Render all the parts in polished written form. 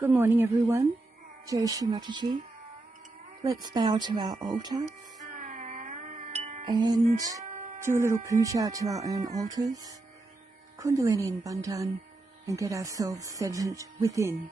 Good morning, everyone. Shri Mataji. Let's bow to our altar and do a little puja to our own altars, Kundalini and Bandhan, and get ourselves centered within.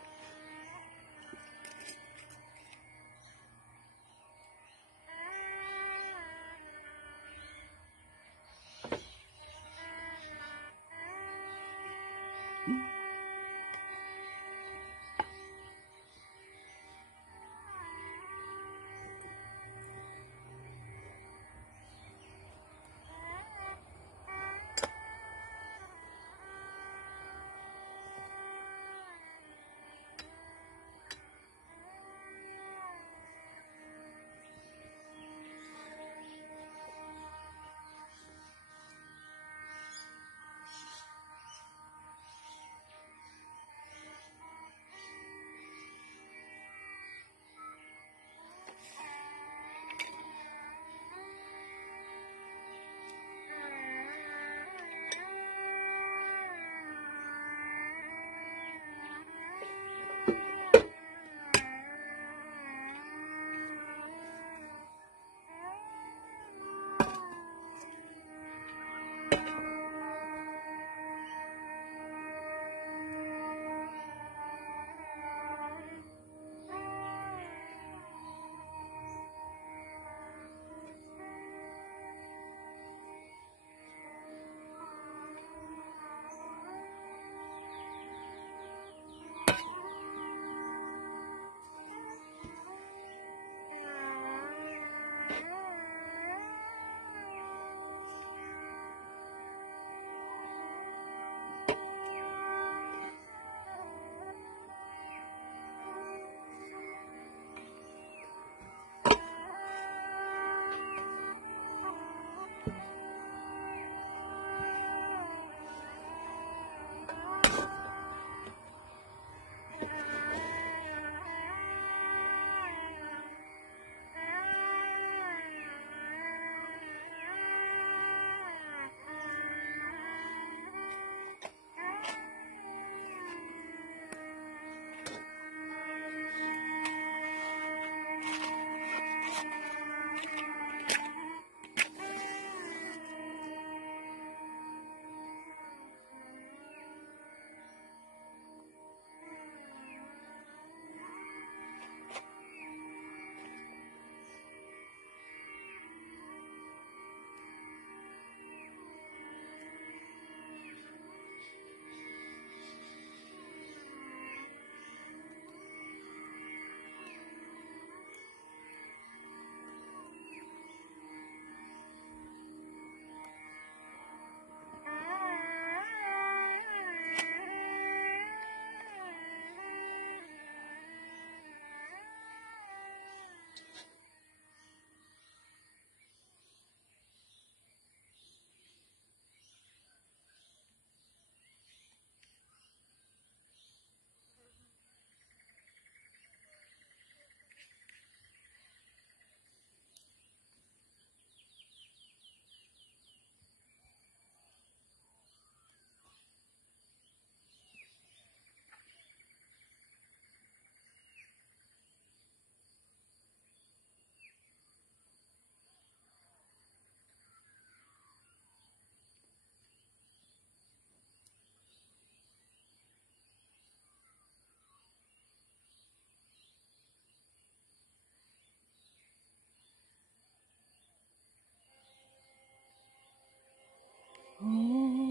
Om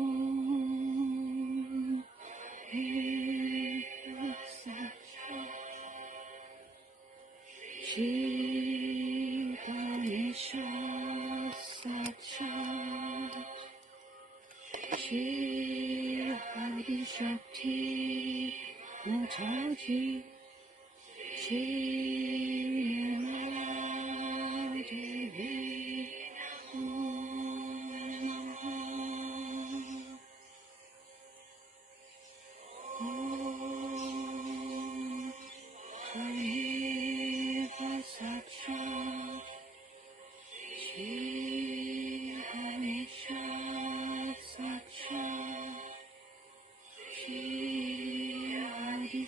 Sahaja, Shri Mataji, Shri Mataji.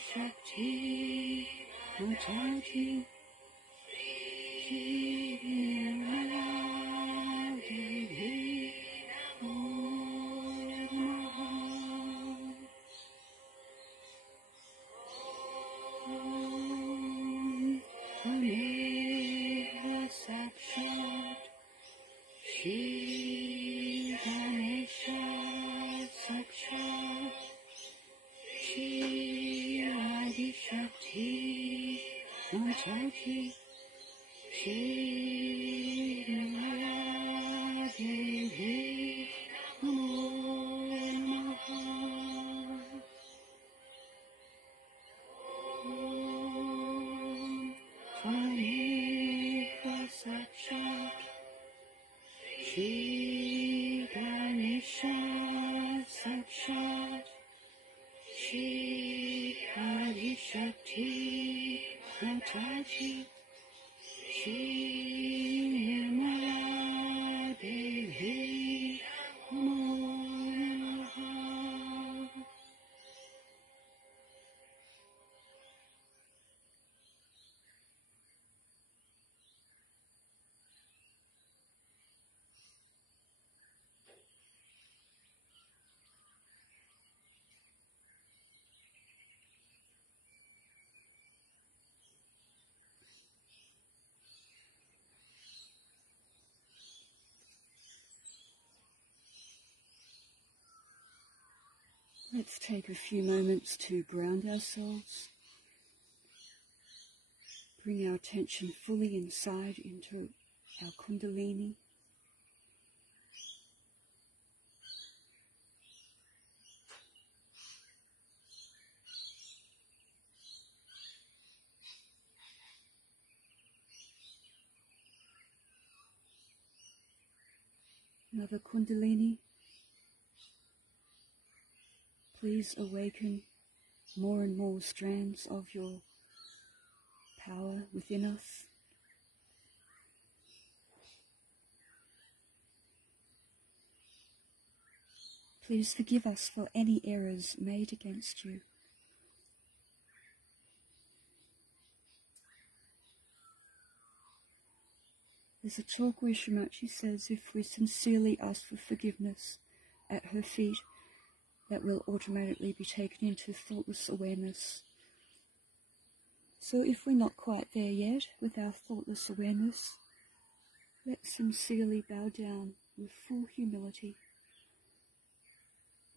Shakti Mataji, Shri Mataji, Shri Ganesha Sakshat, Shri Adi Shakti Mataji, Shri Mataji, Namaha. Ganesha Sakshat, Shri Ganesha Sakshat, Shri Adi Shakti Mataji, Shri Mataji, Namaha. Let's take a few moments to ground ourselves. Bring our attention fully inside into our Kundalini. Another Kundalini. Please awaken more and more strands of your power within us. Please forgive us for any errors made against you. There's a talk where Shri Mataji says if we sincerely ask for forgiveness at her feet, that will automatically be taken into thoughtless awareness. So if we're not quite there yet with our thoughtless awareness, let's sincerely bow down with full humility.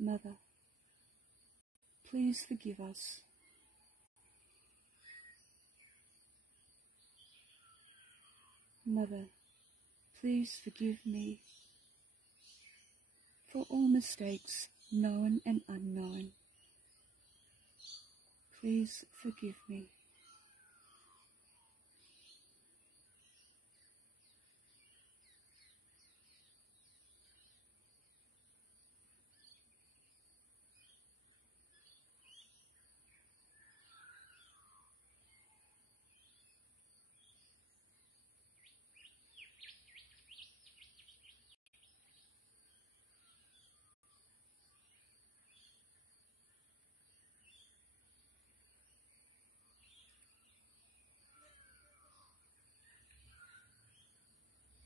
Mother, please forgive us. Mother, please forgive me for all mistakes, known and unknown. Please forgive me.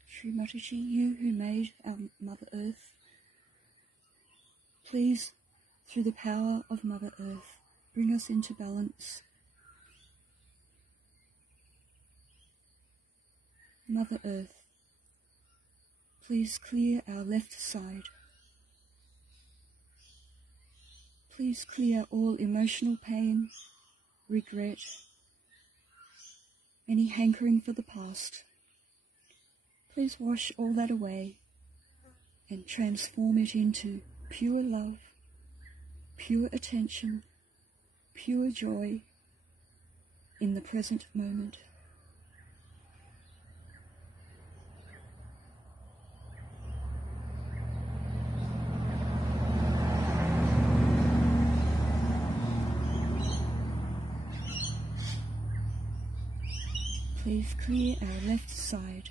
Shri Mataji, you who made our Mother Earth, please, through the power of Mother Earth, bring us into balance. Mother Earth, please clear our left side. Please clear all emotional pain, regret, any hankering for the past. Please wash all that away and transform it into pure love, pure attention, pure joy in the present moment. Please clear our left side.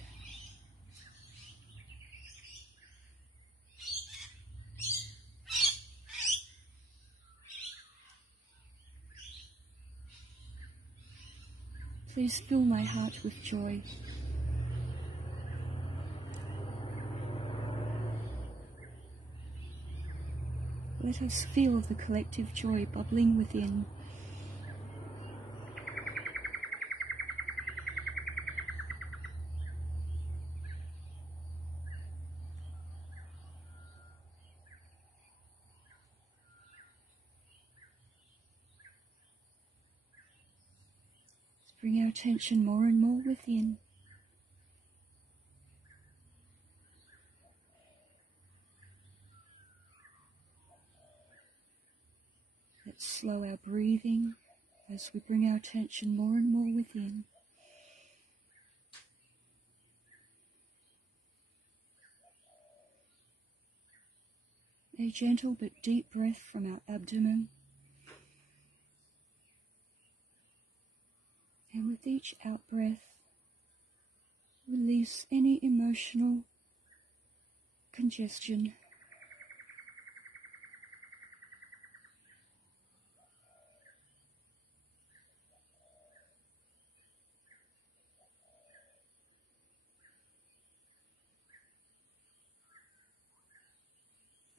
Please fill my heart with joy. Let us feel the collective joy bubbling within. Bring our attention more and more within. Let's slow our breathing as we bring our attention more and more within. A gentle but deep breath from our abdomen. And with each out-breath, release any emotional congestion.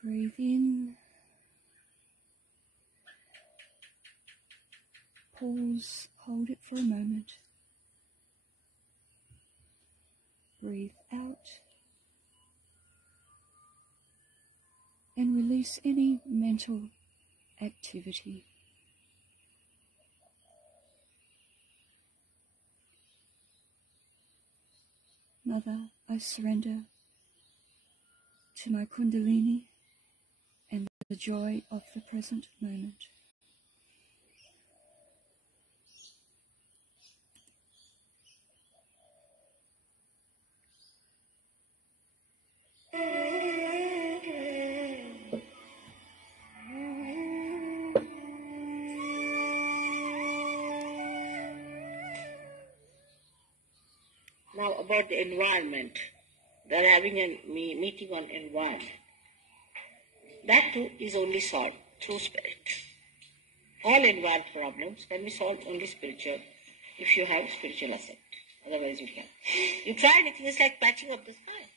Breathe in. Pause, hold it for a moment. Breathe out. And release any mental activity. Mother, I surrender to my Kundalini and the joy of the present moment. Now about the environment. They are having a meeting on environment. That too is only solved through spirit. All environment problems can be solved only spiritual if you have spiritual assent. Otherwise you can't. You try anything, it's like patching up the sky.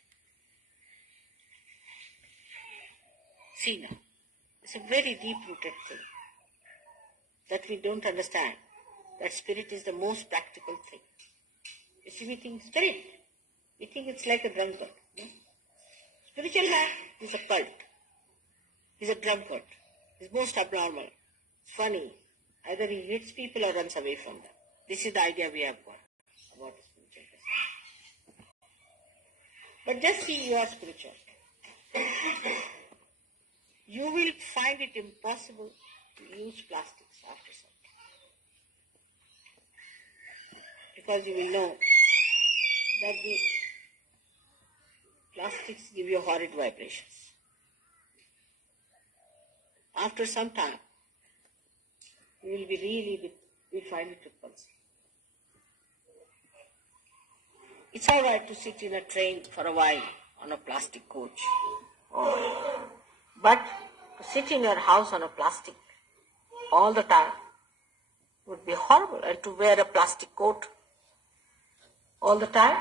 See now, it's a very deep-rooted thing that we don't understand, that spirit is the most practical thing. You see, we think spirit, we think it's like a drunkard. No? Spiritual man is a cult. He's a drunkard. He's most abnormal. It's funny. Either he hits people or runs away from them. This is the idea we have got about a spiritual person. But just see you are spiritual. You will find it impossible to use plastics after some time. Because you will know that the plastics give you horrid vibrations. After some time, you will find it repulsive. It's all right to sit in a train for a while on a plastic coach. But to sit in your house on a plastic all the time would be horrible. And to wear a plastic coat all the time,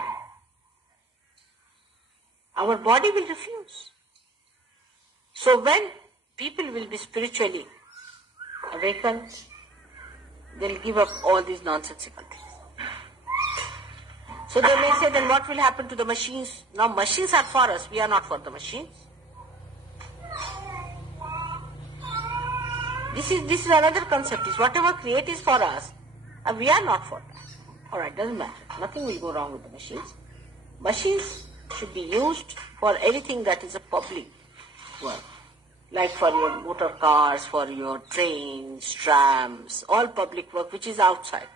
our body will refuse. So when people will be spiritually awakened, they'll give up all these nonsensical things. So they may say, then what will happen to the machines? Now machines are for us, we are not for the machines. This is another concept. Is whatever create is for us, and we are not for that. All right, doesn't matter. Nothing will go wrong with the machines. Machines should be used for anything that is a public work, like for your motor cars, for your trains, trams, all public work which is outside.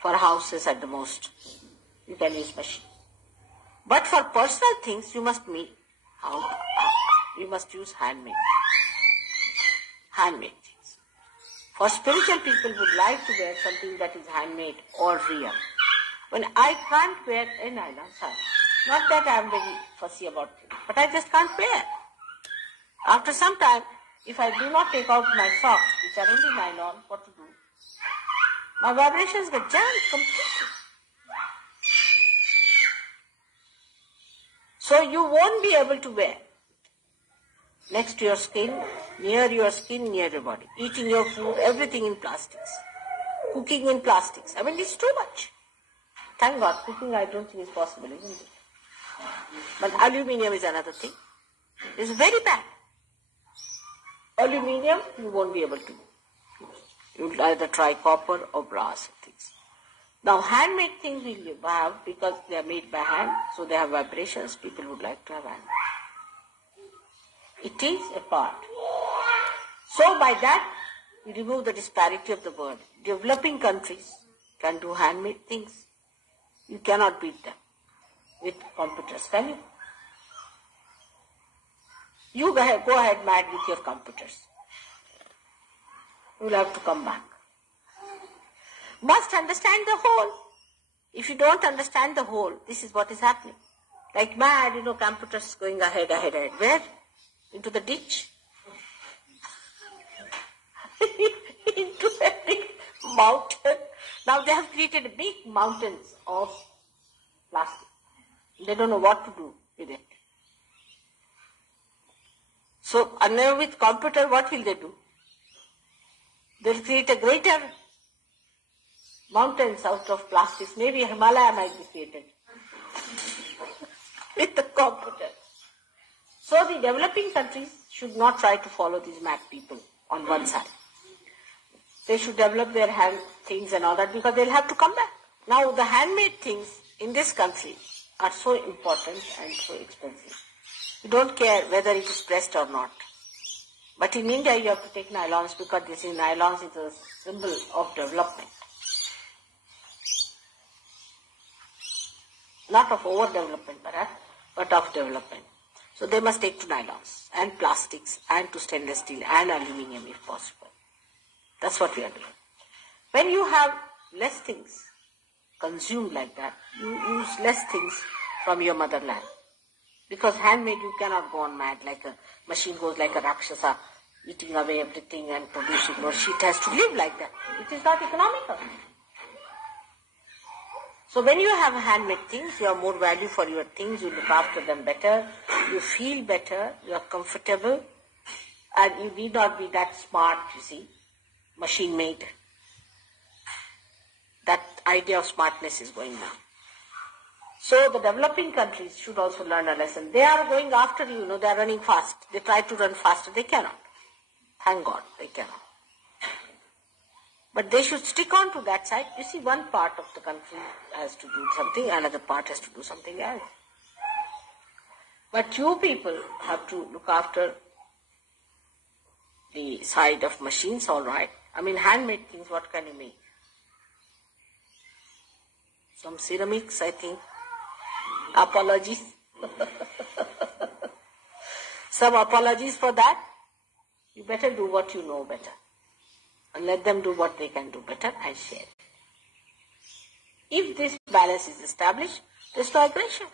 For houses at the most, you can use machines. But for personal things, you must use handmade things. For spiritual people would like to wear something that is handmade or real. When I can't wear a nylon sari, not that I am very fussy about it, but I just can't wear. After some time, if I do not take out my socks, which are only nylon, what to do? Our vibrations get jammed completely. So you won't be able to wear next to your skin, near your body, eating your food, everything in plastics, cooking in plastics. I mean, it's too much. Thank God, cooking I don't think is possible, isn't it? But aluminium is another thing. It's very bad. Aluminium, you won't be able to. You'll either try copper or brass things. Now, handmade things we have because they are made by hand, so they have vibrations. People would like to have handmade. It is a part. So by that, we remove the disparity of the world. Developing countries can do handmade things. You cannot beat them with computers, can you? You go ahead mad with your computers. You will have to come back. Must understand the whole. If you don't understand the whole, this is what is happening. Like mad, computers going ahead. Where? Into the ditch. Into a big mountain. Now they have created big mountains of plastic. They don't know what to do with it. So, and now with computer, what will they do? They'll create a greater mountains out of plastics. Maybe Himalaya might be created with the computer. So the developing countries should not try to follow these mad people on one side. They should develop their hand things and all that because they'll have to come back. Now the handmade things in this country are so important and so expensive. You don't care whether it is pressed or not. But in India you have to take nylons because nylons is a symbol of development. Not of overdevelopment perhaps, but of development. So they must take to nylons and plastics and to stainless steel and aluminium if possible. That's what we are doing. When you have less things consumed like that, you use less things from your motherland. Because handmade you cannot go on mad like a machine goes like a Rakshasa, eating away everything and producing more. It has to live like that. It is not economical. So when you have handmade things, you have more value for your things, you look after them better, you feel better, you are comfortable, and you need not be that smart, you see, machine made. That idea of smartness is going down. So the developing countries should also learn a lesson. They are going after you, they are running fast. They try to run faster, they cannot. Thank God, they cannot. But they should stick on to that side. You see, one part of the country has to do something, another part has to do something else. But you people have to look after the side of machines, all right. I mean, handmade things, what can you make? Some ceramics, I think. Apologies. Some apologies for that. You better do what you know better. And let them do what they can do better and share. If this balance is established, there's no aggression.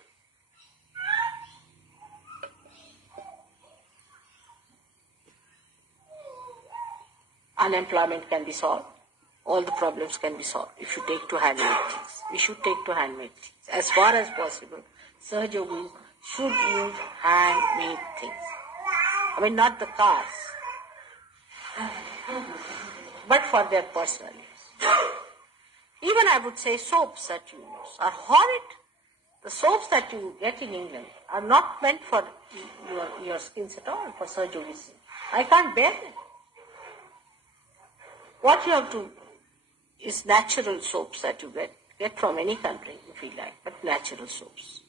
Unemployment can be solved. All the problems can be solved if you take to handmade things. We should take to handmade things. As far as possible, Sahaja Yogis should use handmade things. I mean, not the cars, but for their personal use. Even I would say soaps that you use are horrid. The soaps that you get in England are not meant for your skins at all, for Sahaja Yogis. I can't bear them. What you have to is natural soaps that you get from any country if you like, but natural soaps,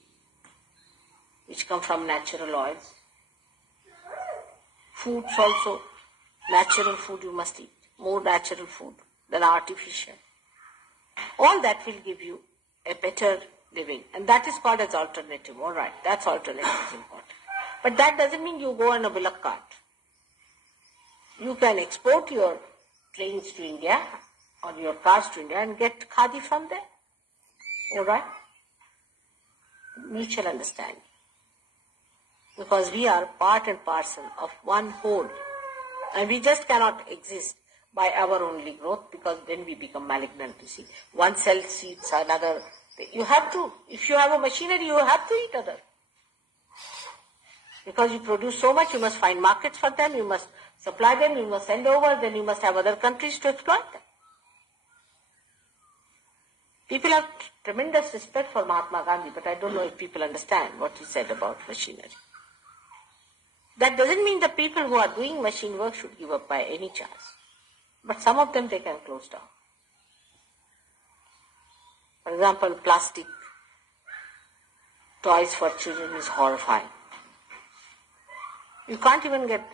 which come from natural oils. Foods also, natural food you must eat, more natural food than artificial. All that will give you a better living, and that is called as alternative. All right, that's alternative is important. But that doesn't mean you go on a bullock cart. You can export your trains to India or your cars to India and get khadi from there. All right? Mutual understanding. Because we are part and parcel of one whole. And we just cannot exist by our only growth, because then we become malignant, you see. One cell eats another. You have to, if you have a machinery, you have to eat other. Because you produce so much, you must find markets for them, you must supply them, you must send over, then you must have other countries to exploit them. People have tremendous respect for Mahatma Gandhi, but I don't know if people understand what he said about machinery. That doesn't mean the people who are doing machine work should give up by any chance. But some of them they can close down. For example, plastic toys for children is horrifying. You can't even get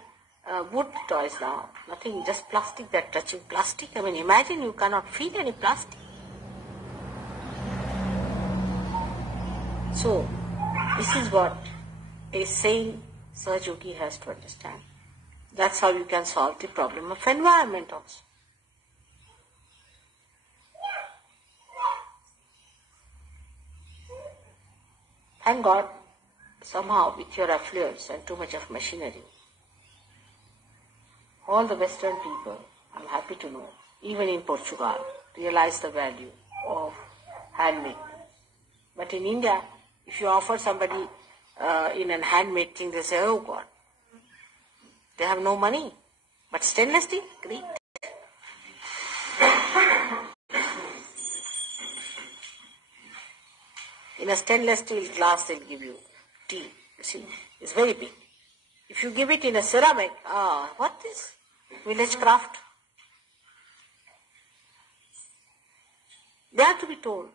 wood toys now. Nothing, just plastic, that touching plastic. I mean, imagine you cannot feel any plastic. So, this is what a sane Sahaja has to understand. That's how you can solve the problem of environment also. Thank God, somehow with your affluence and too much of machinery, all the Western people, I'm happy to know, even in Portugal, realize the value of handmade. But in India, if you offer somebody in a handmade thing, they say, oh God, they have no money. But stainless steel, great. In a stainless steel glass, they'll give you tea. You see, it's very big. If you give it in a ceramic, what is village craft? They have to be told.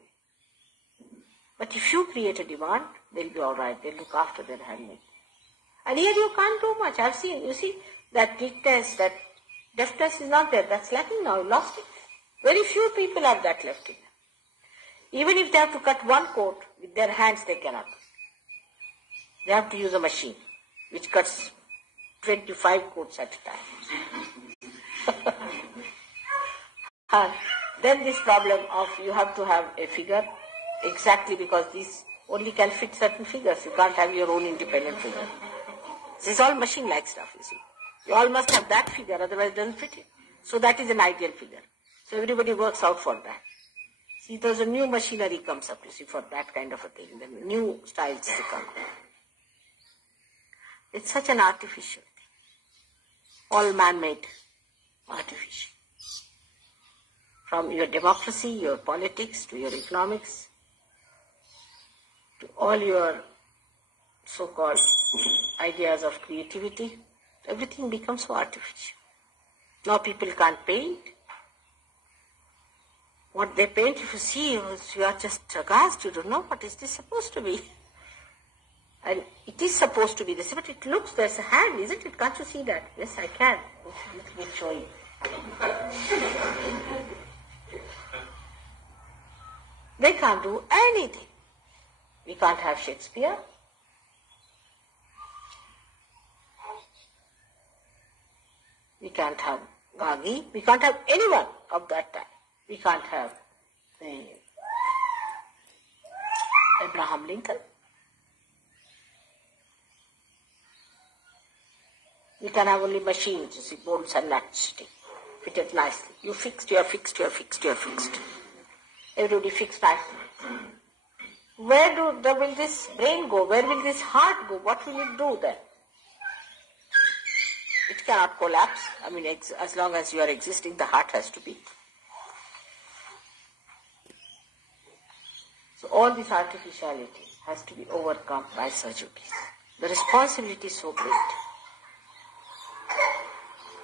But if you create a demand, they'll be all right. They'll look after their handmade. And here you can't do much. I've seen, you see, that weakness, that deftness is not there. That's lacking now. You lost it. Very few people have that left in them. Even if they have to cut one coat with their hands, they cannot. They have to use a machine which cuts 25 coats at a time. And then this problem of you have to have a figure exactly, because these only can fit certain figures. You can't have your own independent figure. This is all machine-like stuff, you see. You all must have that figure, otherwise it doesn't fit it. So that is an ideal figure. So everybody works out for that. See, there's a new machinery comes up, you see, for that kind of a thing. Then new styles to come. It's such an artificial thing. All man-made, artificial. From your democracy, your politics, to your economics, to all your so-called ideas of creativity, everything becomes so artificial. Now people can't paint. What they paint, if you see, you are just aghast. You don't know what is this supposed to be. And it is supposed to be this, but it looks, there's a hand, isn't it? Can't you see that? Yes, I can. Let me show you. They can't do anything. We can't have Shakespeare. We can't have Gandhi. We can't have anyone of that time. We can't have Abraham Lincoln. We can have only machines, you see, bolts and nuts fitted nicely. You fixed, you are fixed, you are fixed, you are fixed. Everybody fixed nicely. Where will this brain go? Where will this heart go? What will it do then? It cannot collapse. I mean, as long as you are existing, the heart has to beat. So all this artificiality has to be overcome by surgery. The responsibility is so great.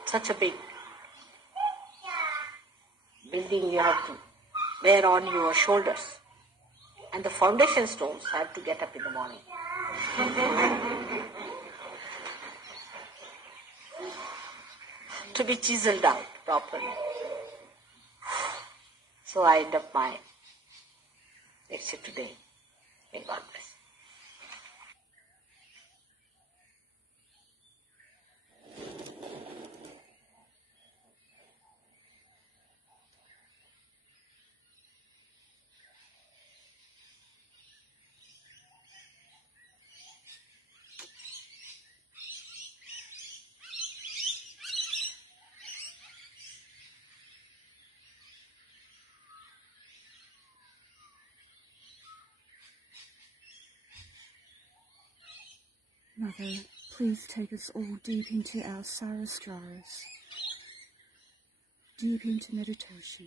Such a big building you have to bear on your shoulders. And the foundation stones have to get up in the morning. To be chiseled out properly. So I end up my lecture today. May God bless. Mother, please take us all deep into our Sarastraras, deep into meditation.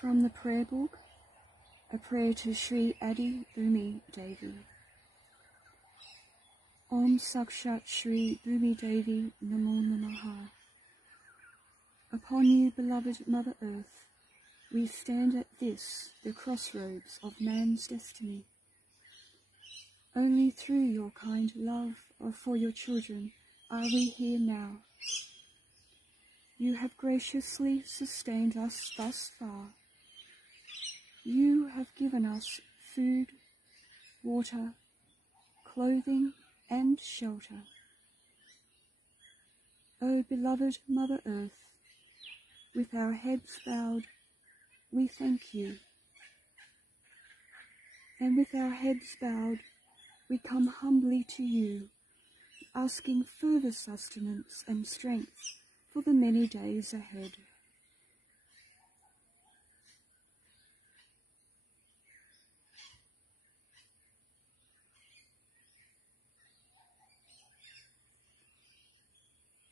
From the prayer book, a prayer to Shri Adi Bhumi Devi. Om Sakshat Shri Bhumi Devi Namo Namaha. Upon you, beloved Mother Earth, we stand at this, the crossroads of man's destiny. Only through your kind love for your children are we here now. You have graciously sustained us thus far. You have given us food, water, clothing, and shelter. O beloved Mother Earth, with our heads bowed, we thank you. And with our heads bowed, we come humbly to you, asking further sustenance and strength for the many days ahead.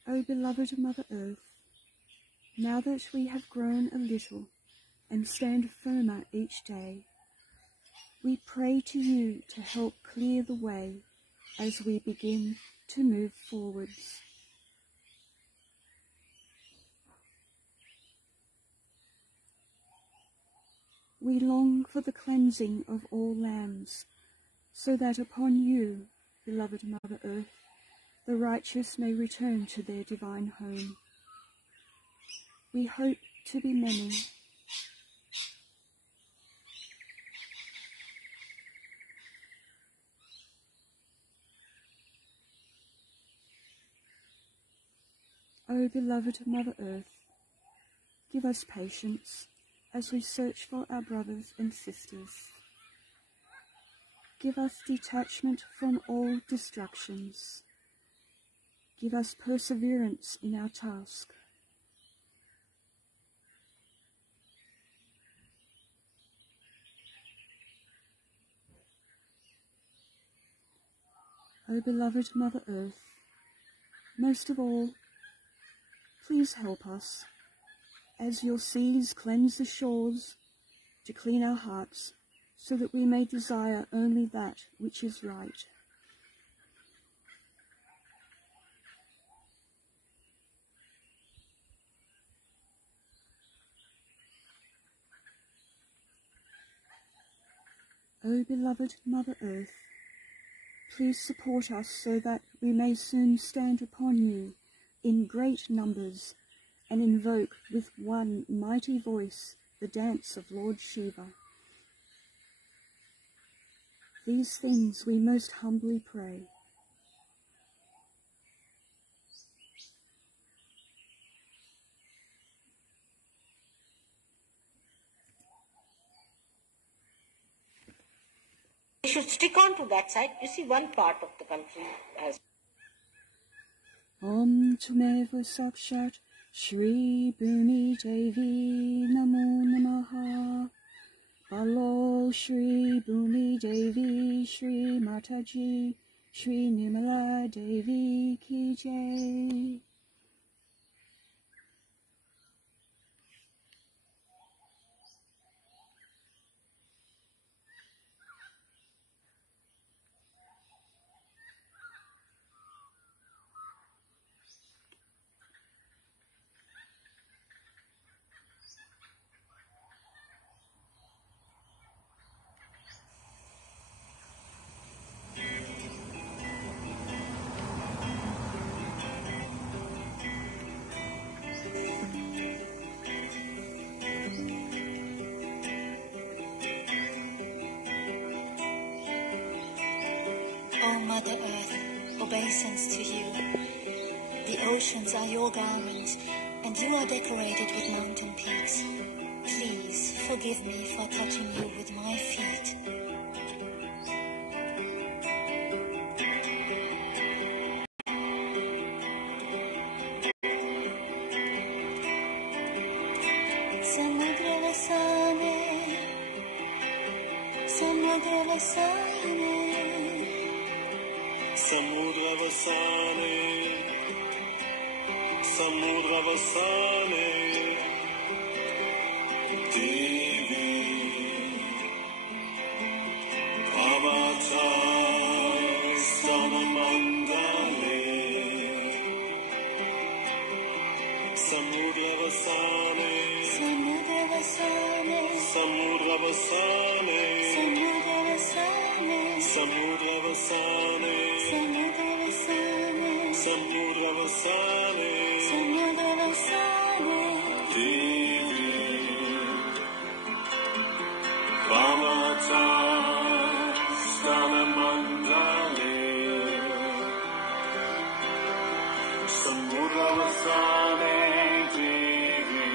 O beloved Mother Earth, now that we have grown a little and stand firmer each day, we pray to you to help clear the way as we begin to move forwards. We long for the cleansing of all lands, so that upon you, beloved Mother Earth, the righteous may return to their divine home. We hope to be many. O beloved Mother Earth, give us patience as we search for our brothers and sisters. Give us detachment from all distractions. Give us perseverance in our task. O beloved Mother Earth, most of all, please help us, as your seas cleanse the shores, to clean our hearts, so that we may desire only that which is right. O beloved Mother Earth, please support us so that we may soon stand upon you in great numbers and invoke with one mighty voice the dance of Lord Shiva. These things we most humbly pray We should stick on to that side. You see, one part of the country has... Om Tumeva Sakshat Shri Bhumi Devi Namo Namaha. Balo Shri Bhumi Devi Shri Mataji Shri Nirmala Devi Ki Jai. O Mother Earth, obeisance to you. The oceans are your garments, and you are decorated with mountain peaks. Please forgive me for touching you with my feet. Samudravasane, Samudravasane, Samudravasane, Samudravasane, Devi, Avatar, Samamandale, Samudravasane, Samudravasane, Samudravasane, Samudravasane, Samudravasane, Samudravasane, Samudravasane, Samudravasane, Devi, Avatar, Samamandale, Samudravasane, Devi,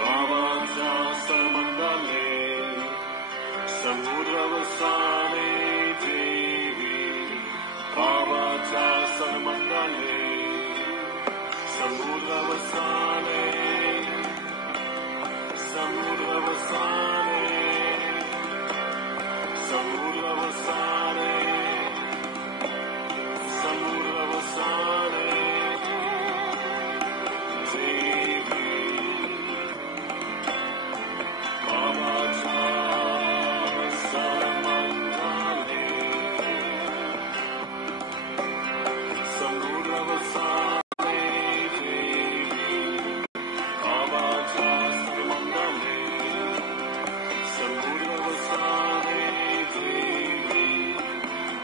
Avatar, Samamandale, Samudravasane, Devi, Avatar, Samamandale, Samudravasane, Samudravasane, Samudravasane, Samudravasane, Devi, Avatar, Samamandale, Samudravasane, Devi, Avatar, Samamandale, Samudravasane, Devi,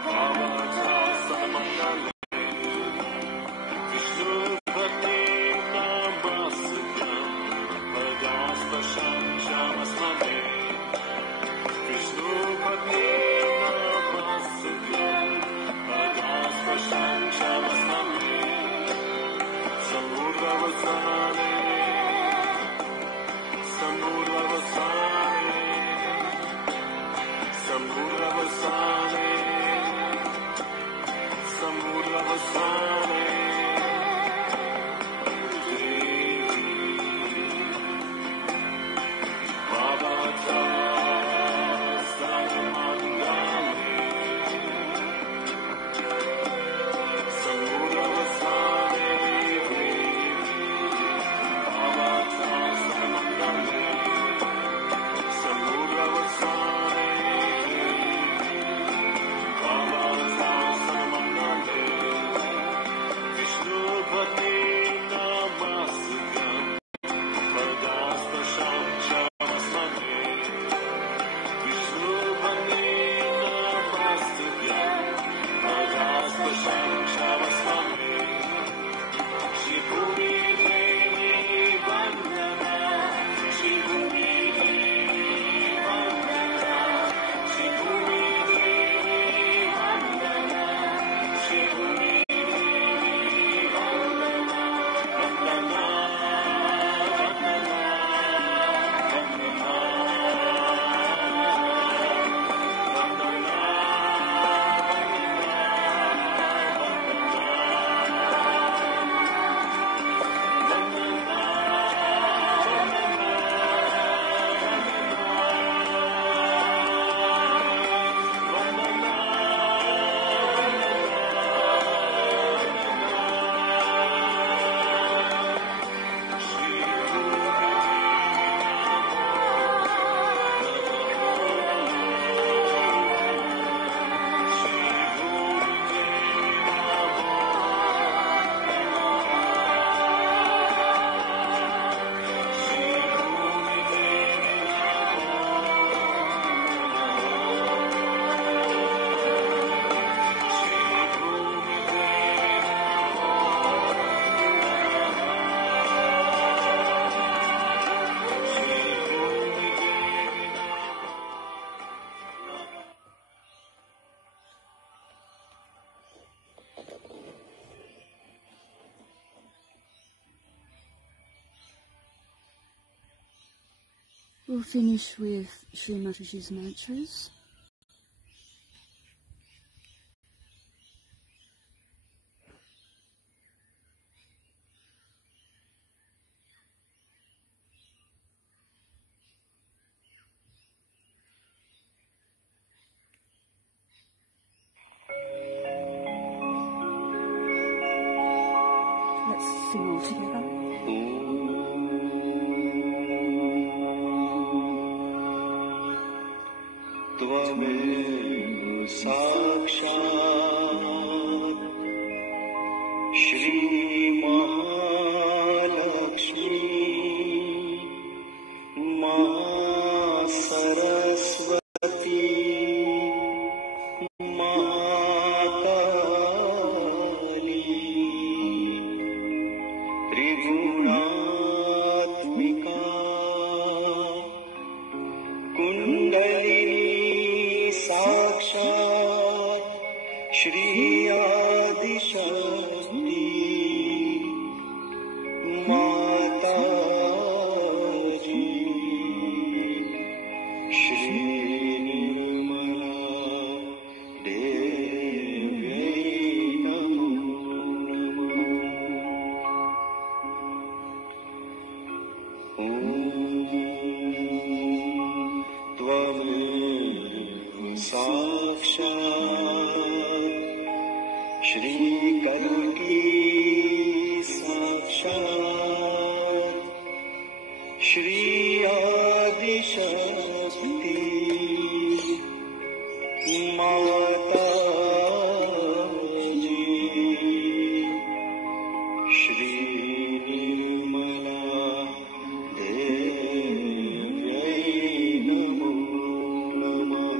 Avatar, Samamandale, Vishnupati Namaskam, Pradyaspasham Shamasmane, Vishnupati Namaskam, Pradyaspasham Shamasmane, Samudravasane, Samudravasane, Samudravasane, Samudravasane, Avatar, Samamandale, Samudravasane, Avatar, Samamandale, Samudravasane, Avatar, Samamandale, We'll finish with Shri Mataji's mantras. Let's sing all together. त्वमेव साक्षात् श्री महालक्ष्मी महासरस्वती महाकाली त्रिगुणात्मिका कुण्डलिनी साक्षात् श्री आदिशक्ति माताजी श्री निर्मला देव्यै नमो नमः। त्वमेव साक्षात् श्री कल्की साक्षात् श्री आदिशक्ति माताजी श्री निर्मला देव्यै नमो नमः।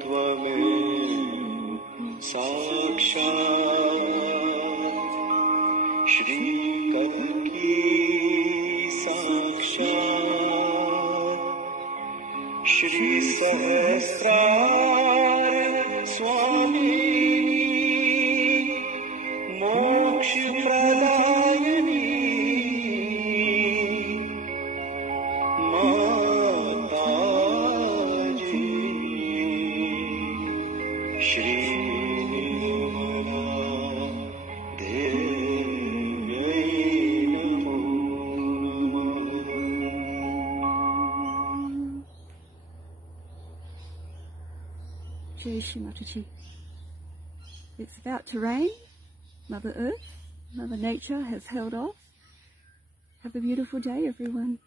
त्वमेव साक्षात् श्री कल्की साक्षात् श्री सहस्रार स्वामिनी मोक्षप्रदायिनी माताजी श्री निर्मला देव्यै नमो नमः। Jai Shri Mataji. It's about to rain. Mother Earth, Mother Nature has held off. Have a beautiful day, everyone.